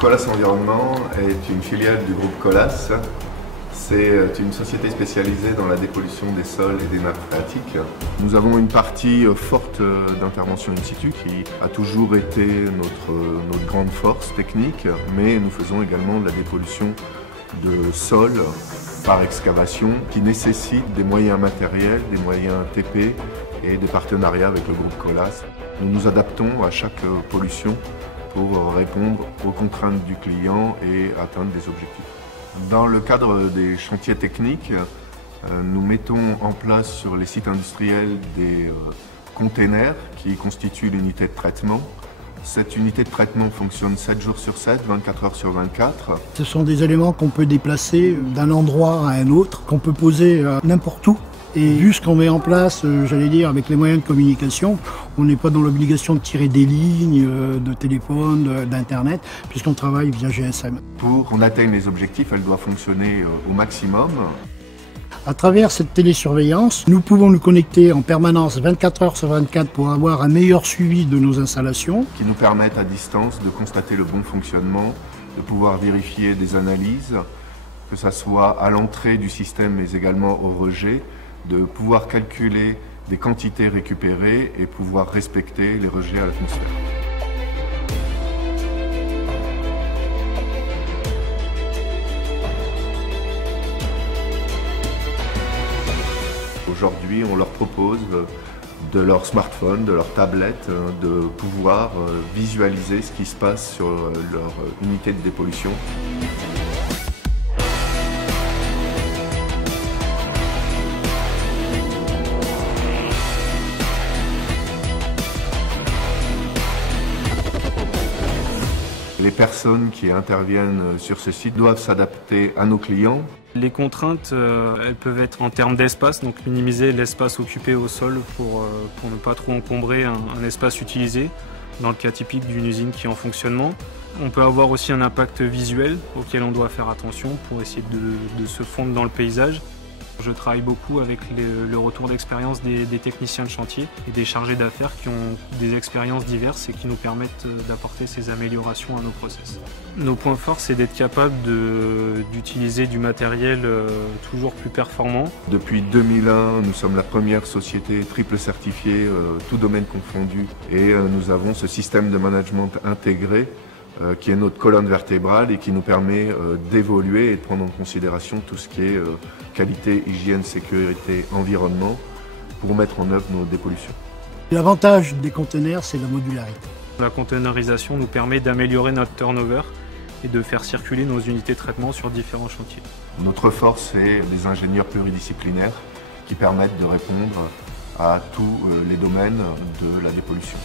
Colas Environnement est une filiale du groupe Colas. C'est une société spécialisée dans la dépollution des sols et des nappes phréatiques. Nous avons une partie forte d'intervention in situ qui a toujours été notre grande force technique, mais nous faisons également de la dépollution de sol par excavation qui nécessite des moyens matériels, des moyens TP et des partenariats avec le groupe Colas. Nous nous adaptons à chaque pollution pour répondre aux contraintes du client et atteindre des objectifs. Dans le cadre des chantiers techniques, nous mettons en place sur les sites industriels des containers qui constituent l'unité de traitement. Cette unité de traitement fonctionne 7 jours sur 7, 24 heures sur 24. Ce sont des éléments qu'on peut déplacer d'un endroit à un autre, qu'on peut poser n'importe où. Et vu ce qu'on met en place, j'allais dire, avec les moyens de communication, on n'est pas dans l'obligation de tirer des lignes de téléphone, d'internet, puisqu'on travaille via GSM. Pour qu'on atteigne les objectifs, elle doit fonctionner au maximum. À travers cette télésurveillance, nous pouvons nous connecter en permanence 24 heures sur 24 pour avoir un meilleur suivi de nos installations. Qui nous permettent à distance de constater le bon fonctionnement, de pouvoir vérifier des analyses, que ce soit à l'entrée du système mais également au rejet, de pouvoir calculer des quantités récupérées et pouvoir respecter les rejets à l'atmosphère. Aujourd'hui, on leur propose de leur smartphone, de leur tablette, de pouvoir visualiser ce qui se passe sur leur unité de dépollution. Les personnes qui interviennent sur ce site doivent s'adapter à nos clients. Les contraintes, elles peuvent être en termes d'espace, donc minimiser l'espace occupé au sol pour ne pas trop encombrer un espace utilisé, dans le cas typique d'une usine qui est en fonctionnement. On peut avoir aussi un impact visuel auquel on doit faire attention pour essayer de se fondre dans le paysage. Je travaille beaucoup avec le retour d'expérience des techniciens de chantier et des chargés d'affaires qui ont des expériences diverses et qui nous permettent d'apporter ces améliorations à nos process. Nos points forts, c'est d'être capable d'utiliser du matériel toujours plus performant. Depuis 2001, nous sommes la première société triple certifiée, tout domaine confondu, et nous avons ce système de management intégré qui est notre colonne vertébrale et qui nous permet d'évoluer et de prendre en considération tout ce qui est qualité, hygiène, sécurité, environnement pour mettre en œuvre nos dépollutions. L'avantage des conteneurs, c'est la modularité. La containerisation nous permet d'améliorer notre turnover et de faire circuler nos unités de traitement sur différents chantiers. Notre force, c'est des ingénieurs pluridisciplinaires qui permettent de répondre à tous les domaines de la dépollution.